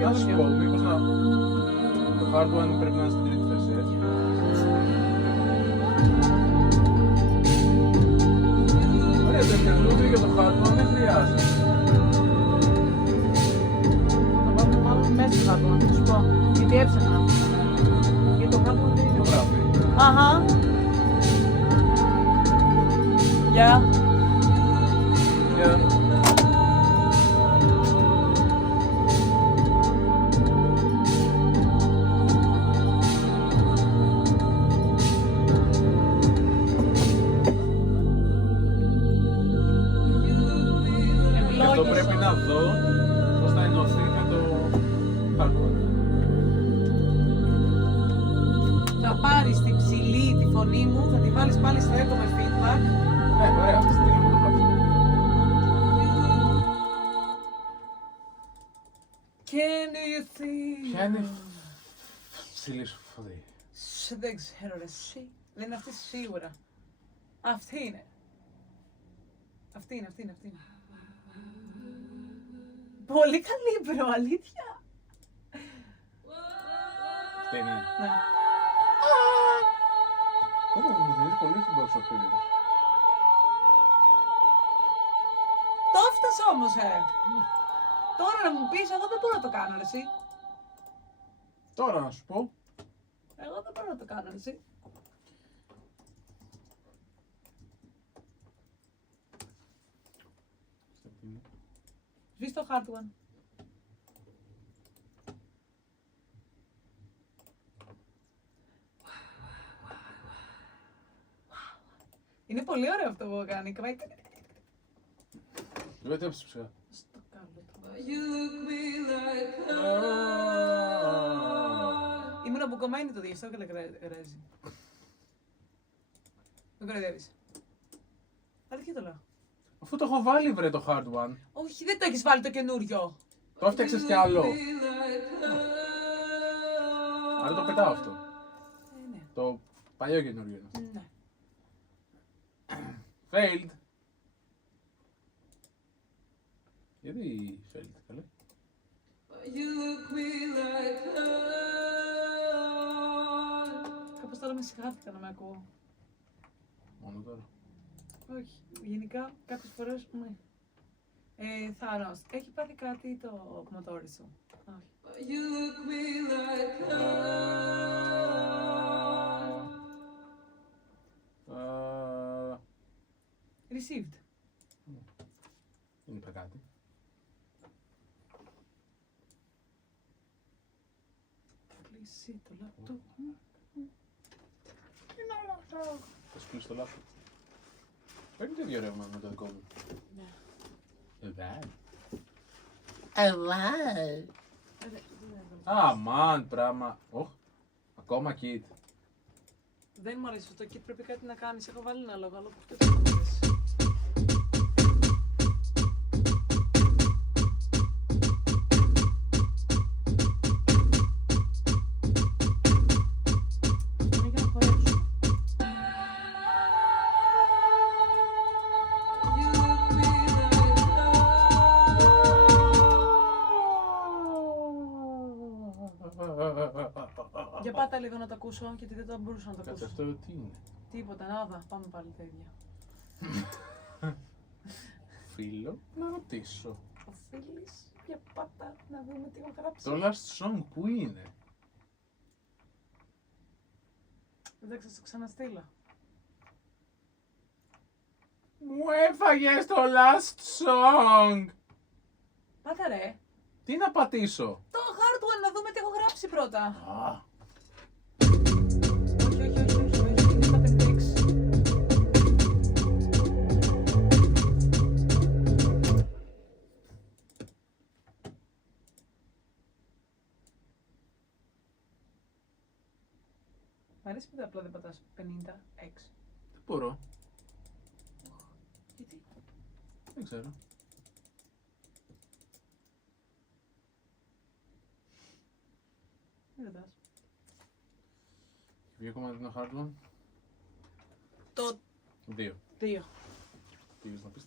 Να σου πω, μήπως το hard one πρέπει να είναι στην τρίτη θέση, έτσι. Ωραία, το interlude για το hard one δεν χρειάζεται. Θα βάλουμε μάλλον μέσα στο hard one, θα σου πω. Γιατί έψαχνα. Γιατί το hard one δεν είναι. Το γράφει. Αχα. Γεια. Yeah. Αυτό πρέπει να δω πώς θα ενωθεί με το hardcore. Θα πάρεις την ψηλή τη φωνή μου, θα τη βάλεις πάλι στο echo με feedback. Ωραία, στείλε μου το hardcore. Can you see? Ποια είναι η ψηλή σου φωνή? Δεν ξέρω ρε εσύ. Δεν είναι αυτή σίγουρα. Αυτή είναι. Αυτή είναι. Πολύ καλή μπρο, αλήθεια. Αυτή είναι. Ναι. Μου θυμίζει πολύ στην Box of Feelings. Το έφτασε όμως, Τώρα να μου πεις, εγώ δεν μπορώ να το κάνω, ρε εσύ. Τώρα να σου πω. Εγώ δεν μπορώ να το κάνω, ρε εσύ. Σβείς το hard one. Είναι πολύ ωραίο αυτό που κάνει. Δεν πέτρεψες ψηλά. Στο καλό το. Ήμουν αποκομμένη το διαστό και λεκράζει. Δεν κοροϊδεύεις. Αλήθεια το λέω. Αφού το έχω βάλει βρε το hard one. Όχι, δεν το έχεις βάλει το καινούριο. Το έφτιαξες κι άλλο. Άρα το πετάω αυτό. Ναι. Το παλιό καινούριο είναι. Ναι. Failed. Γιατί failed, καλέ. Κάπως τώρα με συγχάθηκα να με ακούω. Μόνο τώρα. Όχι, γενικά κάποιες φορές ναι. Θάρρος, έχει πάθει κάτι το κομματόρι σου. Όχι. Received. Δεν είπα κάτι. Κλείσει το λάπτοπ. Είναι όλα αυτά. Θα σου κλείσει το λάπτοπ. Παίρνει το ίδιο ρεύμα με το δικό μου. Ναι. Αμάν πράγμα. Οχ, ακόμα kit. Δεν μου αρέσει αυτό το kit, πρέπει κάτι να κάνεις. Έχω βάλει ένα λόγο, αλλά που δεν το μου αρέσει. Είναι για να χορέψουμε. Για πάτα λίγο να το ακούσω, γιατί δεν το μπορούσα να το Κάτσε ακούσω. αυτό τι είναι. Τίποτα, νάδα, πάμε πάλι τα ίδια. Φίλο, να ρωτήσω. Οφείλεις για πάτα να δούμε τι έχω γράψει. Το last song που είναι? Δεν θα σου ξαναστείλω. Μου έφαγες το last song! Πάτα ρε. Τι να πατήσω? Το hard one να δούμε τι έχω γράψει πρώτα. Α, Όχι, είναι τα 56. Μ' αρέσει που απλά δεν πατάς 56. Δεν μπορώ. Γιατί? Δεν ξέρω. Δεν ρωτάς. Ποιο κομμάτι είναι το hard one? Το 2. 2. Τι είπες να πεις?